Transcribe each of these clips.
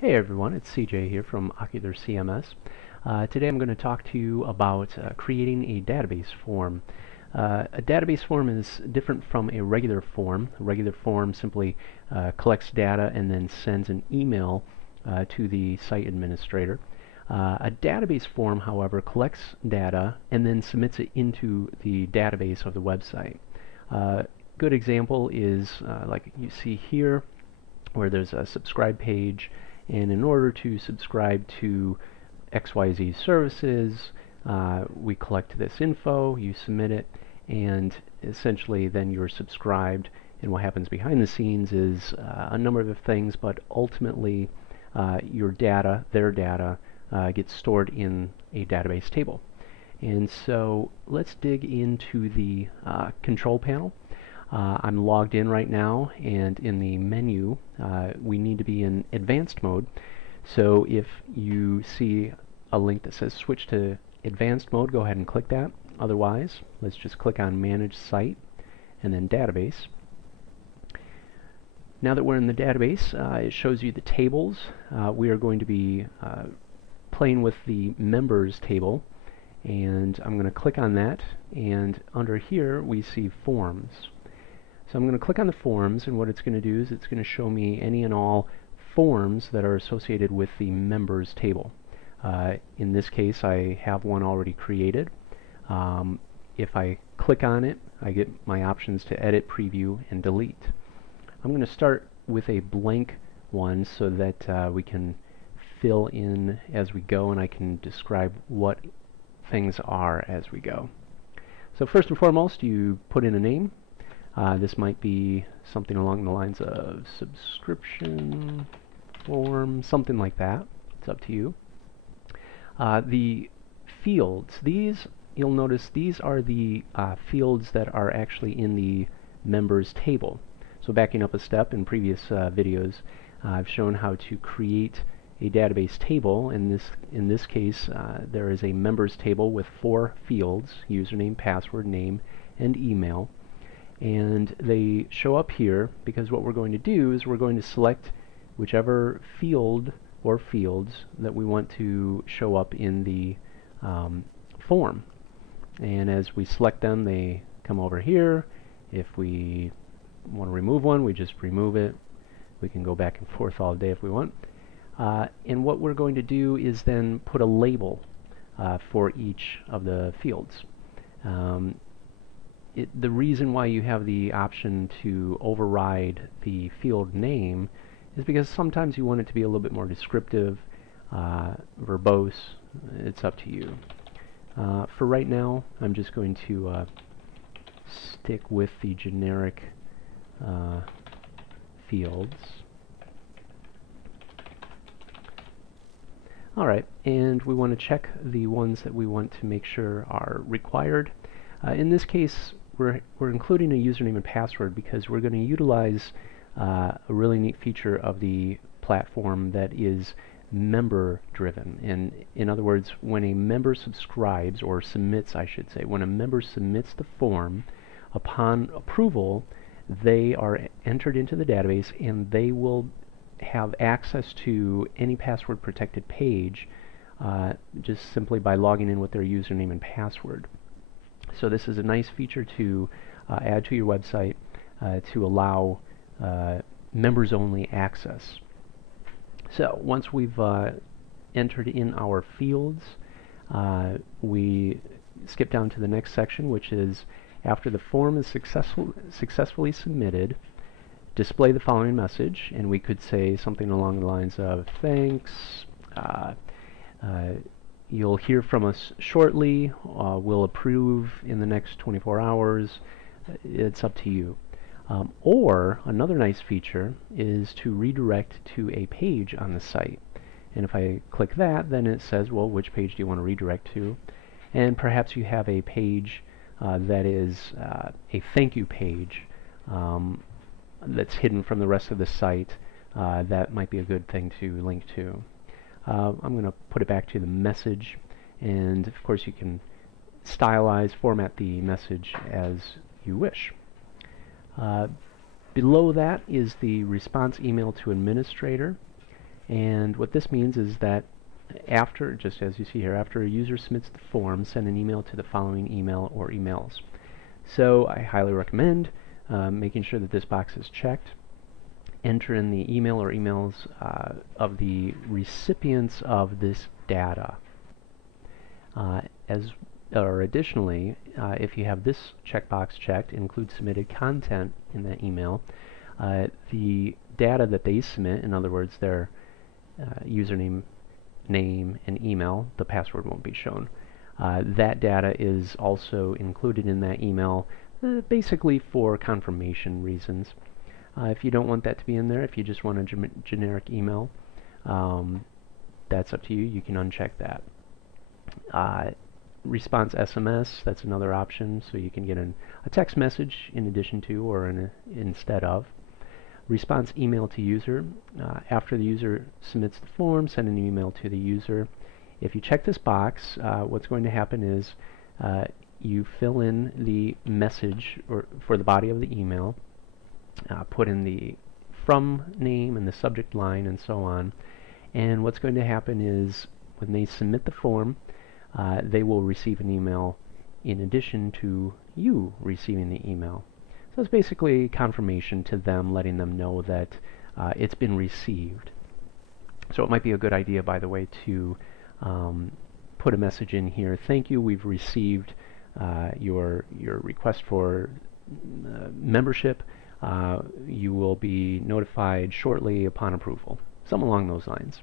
Hey everyone, it's CJ here from OcularCMS. Today I'm going to talk to you about creating a database form. A database form is different from a regular form. A regular form simply collects data and then sends an email to the site administrator. A database form, however, collects data and then submits it into the database of the website. Good example is like you see here, where there's a subscribe page, and in order to subscribe to XYZ services, we collect this info, you submit it, and essentially then you're subscribed. And what happens behind the scenes is a number of things, but ultimately your data, their data, gets stored in a database table. And so let's dig into the control panel. I'm logged in right now, and in the menu we need to be in advanced mode. So if you see a link that says switch to advanced mode, go ahead and click that. Otherwise, let's just click on manage site and then database. Now that we're in the database, it shows you the tables. We are going to be playing with the members table, and I'm going to click on that, and under here we see forms. So I'm going to click on the forms, and what it's going to do is it's going to show me any and all forms that are associated with the members table. In this case, I have one already created. If I click on it, I get my options to edit, preview, and delete. I'm going to start with a blank one so that we can fill in as we go, and I can describe what things are as we go. So first and foremost, you put in a name. This might be something along the lines of subscription form, something like that. It's up to you. The fields, you'll notice these are the fields that are actually in the members table. So backing up a step, in previous videos I've shown how to create a database table. In this case there is a members table with 4 fields: username, password, name, and email. And they show up here because what we're going to do is we're going to select whichever field or fields that we want to show up in the form. And as we select them, they come over here. If we want to remove one, we just remove it. We can go back and forth all day if we want. And what we're going to do is then put a label for each of the fields. The reason why you have the option to override the field name is because sometimes you want it to be a little bit more descriptive, verbose. It's up to you. For right now, I'm just going to stick with the generic fields. Alright, and we want to check the ones that we want to make sure are required. In this case, we're including a username and password because we're going to utilize a really neat feature of the platform that is member driven. And in other words, when a member subscribes, or submits, I should say, when a member submits the form, upon approval they are entered into the database, and they will have access to any password protected page just simply by logging in with their username and password. So this is a nice feature to add to your website to allow members only access. So once we've entered in our fields, we skip down to the next section, which is after the form is successfully submitted, display the following message. And we could say something along the lines of thanks, you'll hear from us shortly, we'll approve in the next 24 hours. It's up to you. Or another nice feature is to redirect to a page on the site. And if I click that, then it says, well, which page do you want to redirect to? And perhaps you have a page that is a thank you page that's hidden from the rest of the site. That might be a good thing to link to. I'm going to put it back to the message, and of course you can stylize, format the message as you wish. Below that is the response email to administrator, And what this means is that after, just as you see here, after a user submits the form, send an email to the following email or emails. So I highly recommend making sure that this box is checked. Enter in the email or emails of the recipients of this data. Additionally, if you have this checkbox checked, include submitted content in that email, the data that they submit, in other words, their username, name, and email, the password won't be shown. That data is also included in that email, basically for confirmation reasons. If you don't want that to be in there, if you just want a generic email, that's up to you. You can uncheck that. Response SMS, that's another option, so you can get a text message in addition to or instead of. Response email to user. After the user submits the form, send an email to the user. If you check this box, what's going to happen is you fill in the message for the body of the email, put in the from name and the subject line and so on. And what's going to happen is when they submit the form, they will receive an email in addition to you receiving the email. So it's basically confirmation to them, letting them know that it's been received. So it might be a good idea, by the way, to put a message in here. Thank you, we've received your request for membership. You will be notified shortly upon approval. Something along those lines.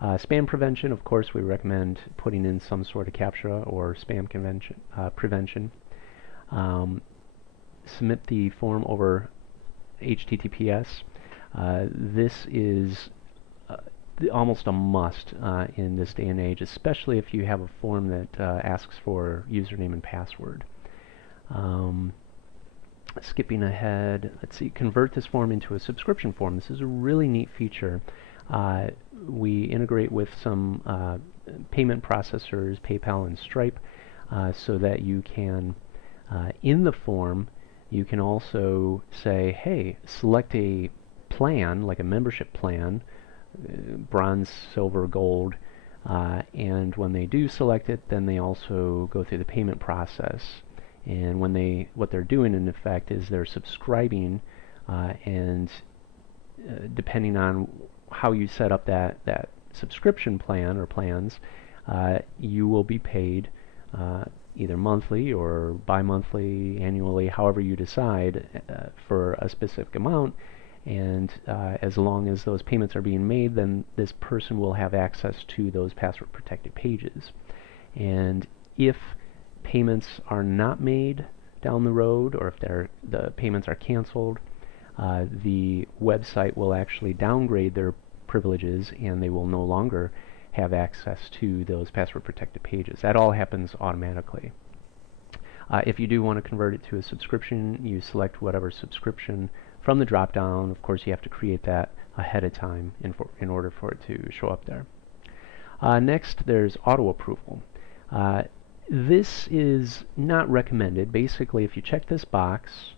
Spam prevention, of course, we recommend putting in some sort of CAPTCHA or spam prevention. Submit the form over HTTPS. This is almost a must in this day and age, especially if you have a form that asks for username and password. Skipping ahead, let's see, convert this form into a subscription form. This is a really neat feature. We integrate with some payment processors, PayPal and Stripe, so that you can, in the form, you can also say, hey, select a plan, like a membership plan, bronze, silver, gold, and when they do select it, then they also go through the payment process. And when what they're doing in effect is they're subscribing, and depending on how you set up that subscription plan or plans, you will be paid either monthly or bi-monthly, annually, however you decide, for a specific amount. And as long as those payments are being made, then this person will have access to those password protected pages. And if payments are not made down the road, or if the payments are canceled, the website will actually downgrade their privileges and they will no longer have access to those password protected pages. That all happens automatically. If you do want to convert it to a subscription, you select whatever subscription from the drop down. Of course, you have to create that ahead of time in order for it to show up there. Next, there's auto approval. This is not recommended. Basically, if you check this box,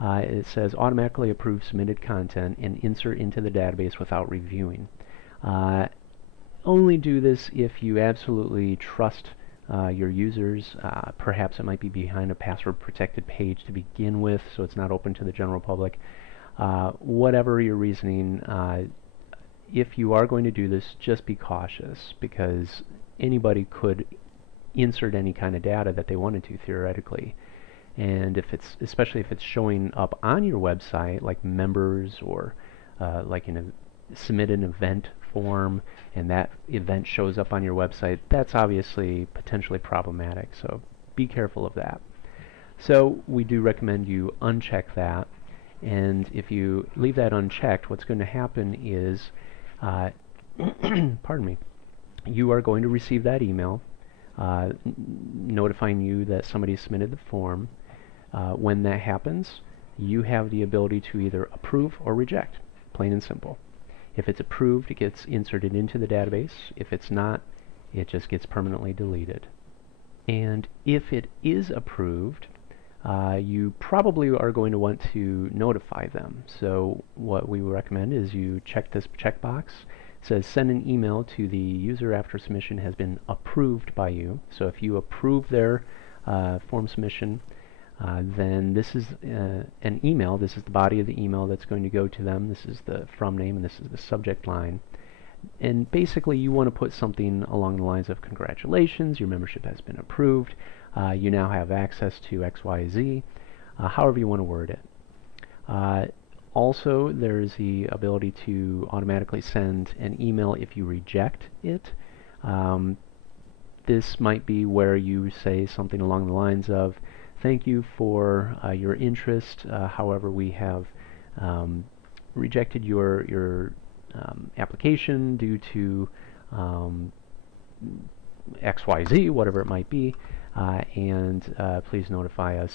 it says automatically approve submitted content and insert into the database without reviewing. Only do this if you absolutely trust your users. Perhaps it might be behind a password protected page to begin with, so it's not open to the general public. Whatever your reasoning, if you are going to do this, just be cautious, because anybody could insert any kind of data that they wanted to, theoretically. And especially if it's showing up on your website, like members, or like submit an event form and that event shows up on your website, that's obviously potentially problematic, so be careful of that. So we do recommend you uncheck that, and if you leave that unchecked, what's going to happen is pardon me, you are going to receive that email notifying you that somebody submitted the form. When that happens, you have the ability to either approve or reject, plain and simple. If it's approved, it gets inserted into the database. If it's not, it just gets permanently deleted. And if it is approved, you probably are going to want to notify them. So what we recommend is you check this checkbox. It says send an email to the user after submission has been approved by you. So if you approve their form submission, then this is an email. This is the body of the email that's going to go to them. This is the from name and this is the subject line. And basically you want to put something along the lines of congratulations, your membership has been approved, you now have access to XYZ, however you want to word it. Also, there's the ability to automatically send an email if you reject it. This might be where you say something along the lines of, thank you for your interest, however we have rejected your application due to XYZ, whatever it might be, and please notify us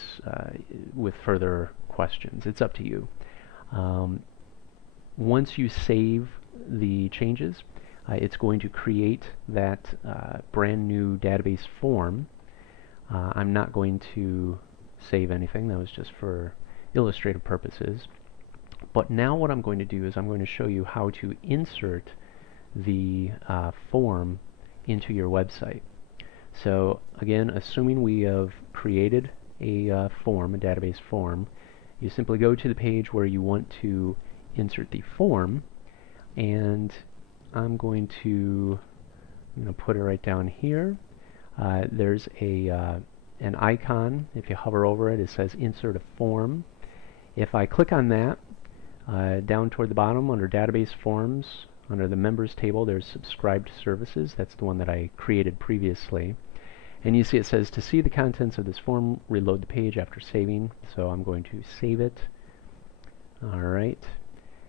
with further questions. It's up to you. Once you save the changes, it's going to create that brand new database form. I'm not going to save anything. That was just for illustrative purposes. But now what I'm going to do is I'm going to show you how to insert the form into your website. So again, assuming we have created a form, a database form, you simply go to the page where you want to insert the form, and I'm going to put it right down here. There's an icon. If you hover over it, it says insert a form. If I click on that, down toward the bottom under database forms, under the members table, there's subscribed services. That's the one that I created previously. And you see it says to see the contents of this form, reload the page after saving. So I'm going to save it. Alright,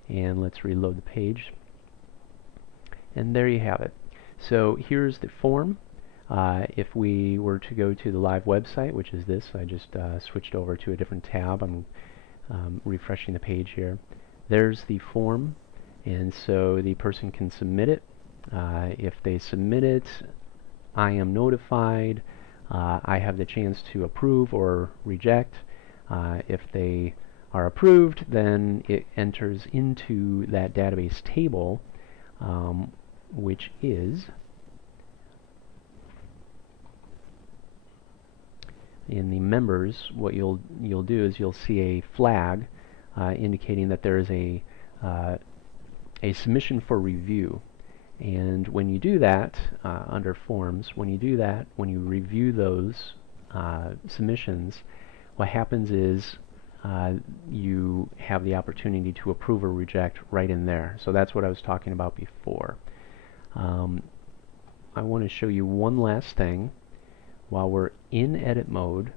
and let's reload the page. And there you have it. So here's the form. If we were to go to the live website, which is this, I just switched over to a different tab. I'm refreshing the page here. There's the form, and so the person can submit it. If they submit it, I am notified. I have the chance to approve or reject. If they are approved, then it enters into that database table, which is in the members. What you'll do is you'll see a flag indicating that there is a submission for review. And when you do that under forms, when you review those submissions, what happens is you have the opportunity to approve or reject right in there. So that's what I was talking about before. I want to show you one last thing. While we're in edit mode,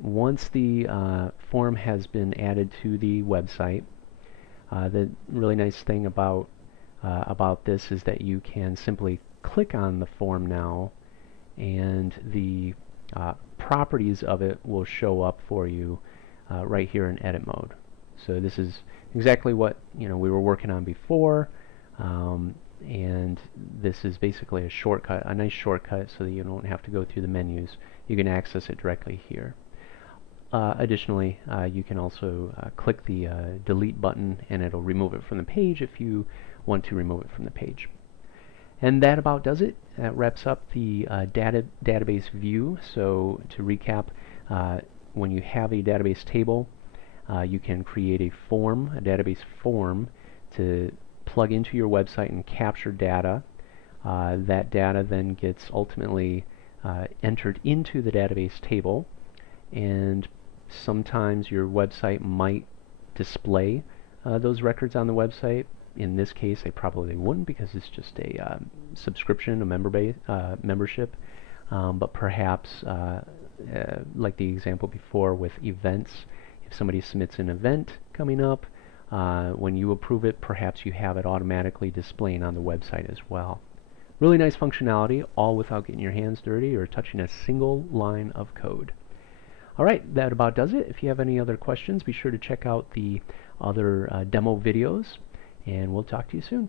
once the form has been added to the website, the really nice thing about this is that you can simply click on the form now, and the properties of it will show up for you right here in edit mode. So this is exactly what we were working on before, and this is basically a shortcut, a nice shortcut, so that you don't have to go through the menus. You can access it directly here. Additionally, you can also click the delete button, and it'll remove it from the page if you want to remove it from the page. And that about does it. That wraps up the database view. So to recap, when you have a database table, you can create a form, a database form, to plug into your website and capture data. That data then gets ultimately entered into the database table, and sometimes your website might display those records on the website. In this case, they probably wouldn't, because it's just a subscription, a membership. But perhaps, like the example before with events, if somebody submits an event coming up, when you approve it, perhaps you have it automatically displaying on the website as well. Really nice functionality, all without getting your hands dirty or touching a single line of code. Alright, that about does it. If you have any other questions, be sure to check out the other demo videos, and we'll talk to you soon.